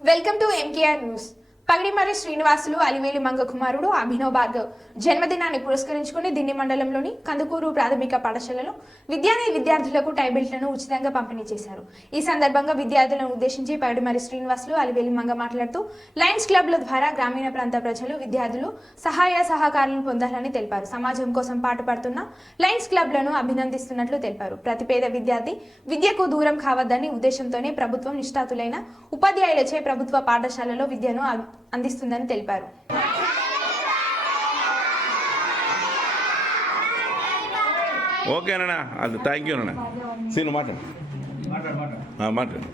Welcome to MKR news Pagidimarri Srinivasulu Alivelu Manga కుమారుడు అభినవ్ భార్గవ్ జన్మదినాన్ని పురస్కరించుకుని దిండి మండలంలోని కందుకూరు ప్రాథమిక పాఠశాలలో విద్యార్థి విద్యార్థులకు టైబెల్ట్లను ఉచితంగా పంపిణీ చేశారు. ఈ సందర్భంగా విద్యార్థులను ఉద్దేశించి పగిడిమర్రి శ్రీనివాసులు అలివేలి మంగ మాట్లాడుతూ లయన్స్ క్లబ్ల ద్వారా గ్రామీణ ప్రాంత ప్రజలు విద్యార్థులు సహాయ సహకారాలను పొందాలని తెలిపారు. సమాజం కోసం పాటుపడుతున్న లయన్స్ క్లబ్లను అభినందిస్తున్నట్లు తెలిపారు. ప్రతి పేద విద్యార్థి విద్యకు దూరం కావద్దని ఉద్దేశంతోనే ప్రభుత్వం నిష్ఠాతులైన ఉపాధ్యాయులచే ప్రభుత్వ పాఠశాలలో విద్యను అందిస్తుందని తెలిపారు. ఓకేనా అది థ్యాంక్ యూ అన్న సీను మాట్లాడు. ఆ, మాట్లాడు.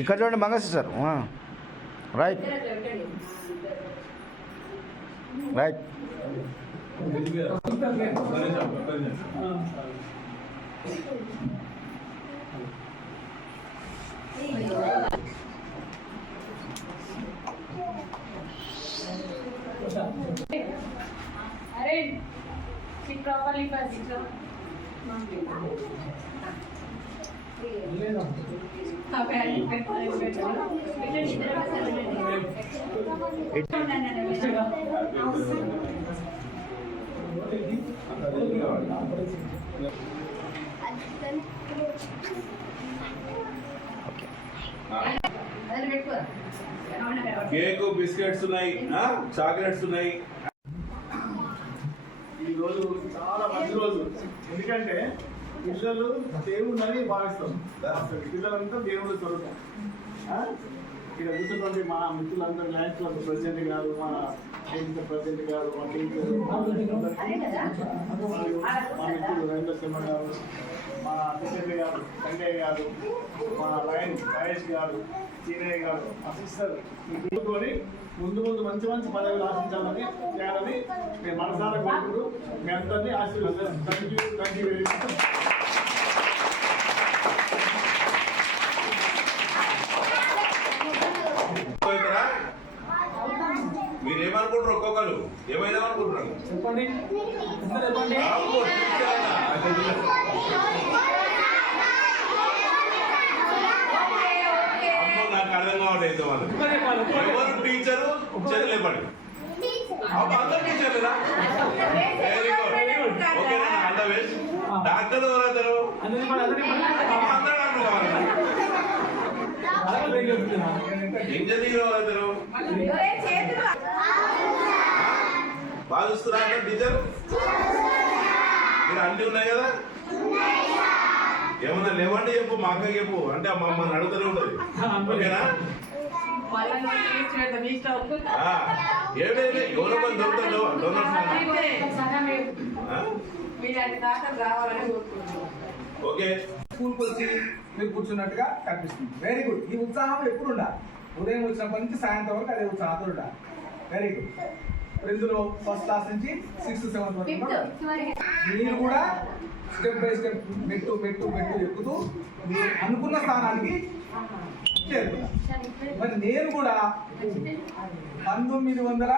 ఇక్కడ చూడండి మంగసి sir. Right right Cake biscuits ఉన్నాయి ఆ, చాక్లెట్స్ ఉన్నాయి రోజు చాలా మంచి రోజు. ఎందుకంటే పిల్లలు దేవుడిని భావిస్తాం. పిల్లలంతా దేవుడు స్వరూపం. ఆ? ఇక్కడ కూర్చున్నటువంటి మా మిత్రులందరూ క్లబ్ ప్రెసిడెంట్ గారు మా టీచర్ ప్రెసిడెంట్ గారు మా టీచర్ మా మిత్రులు రవీంద్ర సింహ గారు మా సెక్రటరీ గారు సంజయ్ గారు మా లయన్ మహేష్ గారు సీనయ్య గారు మా సిస్టర్ కూడుకొని ముందు ముందు మంచి మంచి పదవులు ఆశించాలని చేయాలని నేను మనసారా కోరుకుంటూ మీ అందరినీ ఆశీర్వదిస్తాను thank you thank you very much పోయితరా? మీరు ఏమనుకుంటారు ఒక్కొక్కరు? ఏమైనా అనుకుంటున్నారు చెప్పండి. చెప్పండి. నాకు అర్థం కావట్లేదు ఎవరు టీచరు? చేతులు లేపండి. అబ్బా, అందరు టీచర్లేనా వెరీ గుడ్ ఓకేనా ద బెస్ట్ డాక్టర్ ఎవరైతారు అందరూ డాక్టర్ కావాలి. ఇంజనీర్ ఎవరైతారు బాగా చూస్తున్నారా టీచర్? మీరు అన్ని ఉన్నాయి కదా? ఏమన్నా లేవండి చెప్పు మా అక్క చెప్పు. అంటే మమ్మల్ని అడుగుతూనే ఉంటది. ఓకేనా? ఆ, ఎవరో కొంచెం దొరుకుతాడు డోనర్స్ ఓకే. స్కూల్కి వచ్చి మీరు కూర్చున్నట్టుగా కనిపిస్తుంది. వెరీ గుడ్ ఈ ఉత్సాహం ఎప్పుడు ఉండాలి? ఉదయం వచ్చినప్పటి నుంచి సాయంత్రం వరకు అదే ఉత్సాహంతో ఉండాలి. వెరీ గుడ్ ఇందులో ఫస్ట్ క్లాస్ నుంచి సిక్స్త్ సెవెంత్ వరకు. మీరు కూడా స్టెప్ బై స్టెప్ మెట్టు మెట్టు మెట్టు ఎక్కుతూ మీరు అనుకున్న స్థానానికి చేరుకున్నారు. మరి నేను కూడా పంతొమ్మిది వందల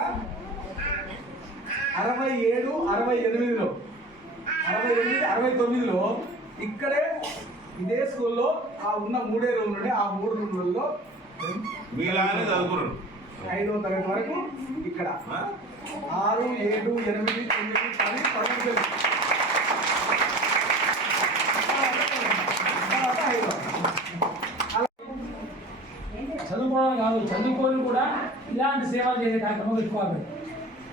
అరవై ఏడు అరవై ఎనిమిదిలో అరవై ఎనిమిది అరవై తొమ్మిదిలో ఇక్కడే ఇదే స్కూల్లో ఆ ఉన్న మూడే రూమ్లు ఉండే ఆ మూడు రూమ్లలో మీలానే చదువుకున్నాడు. ఐదవ తరగతి వరకు ఇక్కడ? ఆరు ఏడు ఎనిమిది తొమ్మిది పది పదకొండు. చదువుకోవడం కాదు చదువుకొని కూడా ఇలాంటి సేవలు చేసే కార్యక్రమం పెట్టుకోవాలి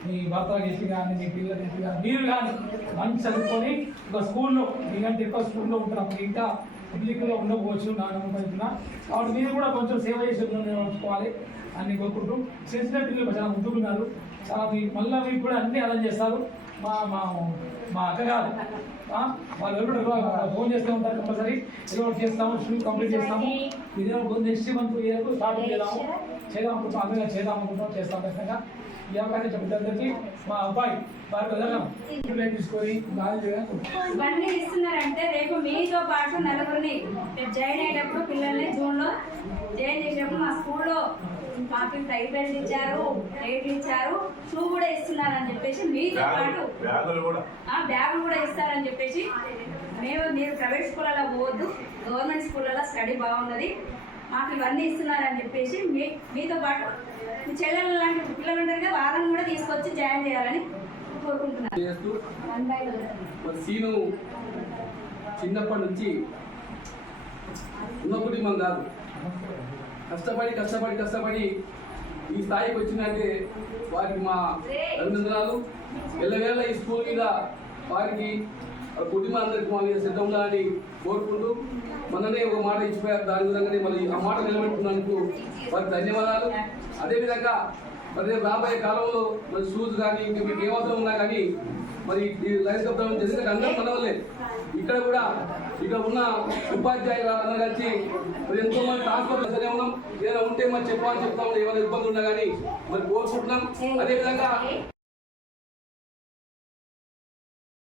మీ భర్త చేసి కానీ మీ పిల్లలు చేసి కానీ మీరు కానీ మంచి చదువుకొని ఒక స్కూల్లో మీకంటే ఎక్కువ స్కూల్లో ఉంటున్నప్పుడు ఇంకా పబ్లిక్లో ఉండకపోవచ్చు నా నమ్మకం కాబట్టి మీరు కూడా కొంచెం సేవ చేసే ఉంచుకోవాలి అని కోరుకుంటూ. సెన్సిటివ్ పిల్లలు చాలా ముందుకున్నారు చాలా మళ్ళీ మీకు కూడా అన్ని అలా చేస్తారు. మా మా మా అక్కగారు వాళ్ళు ఎవరు ఫోన్ చేస్తూ ఉంటారు కంపల్సరీ. ఏదో ఒకటి చేస్తాము షూ కంప్లీట్ చేస్తాము. ఇదే నెక్స్ట్ మంత్ ఇయర్ స్టార్ట్ చేద్దాము? చేద్దాం అనుకుంటాం అందులో చేద్దాం అనుకుంటాం చేస్తాం ఖచ్చితంగా. ఈ అవకాశం చెప్తానికి మా అబ్బాయి వారికి వదలం తీసుకొని బాగా ఇవన్నీ ఇస్తున్నారంటే రేపు మీతో పాటు నలుగురిని జాయిన్ అయ్యేటప్పుడు పిల్లల్ని జూన్ చేసేటప్పుడు మా స్కూల్లో మాకు టైబెల్ట్ ఇచ్చారు ప్లేట్లు ఇచ్చారు షూ కూడా ఇస్తున్నారని చెప్పేసి మీతో పాటు బ్యాగులు కూడా. ఆ బ్యాగులు కూడా ఇస్తారని చెప్పేసి మేము మీరు ప్రైవేట్ స్కూళ్ళలో పోవద్దు గవర్నమెంట్ స్కూళ్ళలో స్టడీ బాగున్నది మాకు ఇవన్నీ ఇస్తున్నారని చెప్పేసి మీ మీతో పాటు మీ చెల్లెలు లాంటి పిల్లలు ఉంటారు కదా వాళ్ళని కూడా తీసుకొచ్చి జాయిన్ చేయాలని కోరుకుంటున్నాను. చేస్తూ మరి సీను చిన్నప్పటి నుంచి ఉన్న కుటుంబం కాదు. కష్టపడి కష్టపడి కష్టపడి ఈ స్థాయికి వచ్చిందంటే వారికి మా అభినందనాలు. ఎల్లవేళ ఈ స్కూల్ మీద వారికి కుటుంబం అందరికి మా మీద శ్రద్ధ ఉండాలని కోరుకుంటూ మొన్ననే ఒక మాట ఇచ్చిపోయారు. దాని విధంగానే మరి ఆ మాట నిలబెట్టుకున్నందుకు వారికి ధన్యవాదాలు. అదేవిధంగా మరి రేపు రాబోయే కాలంలో మరి షూస్ కానీ ఇంకా మీకు ఏ అవసరం ఉన్నా కానీ మరి ఈ లైన్స్ కప్తాం ఎందుకంటే అందరూ మన వాళ్ళే ఇక్కడ కూడా ఇక్కడ ఉన్న ఉపాధ్యాయులు అందరూ కలిసి మరి ఎంతో మంది ట్రాన్స్ఫర్ సరే ఉన్నాం. ఏదైనా ఉంటే మరి చెప్పాలని చెప్తాం. ఏమైనా ఇబ్బంది ఉన్నా కానీ మరి కోరుకుంటున్నాం. అదేవిధంగా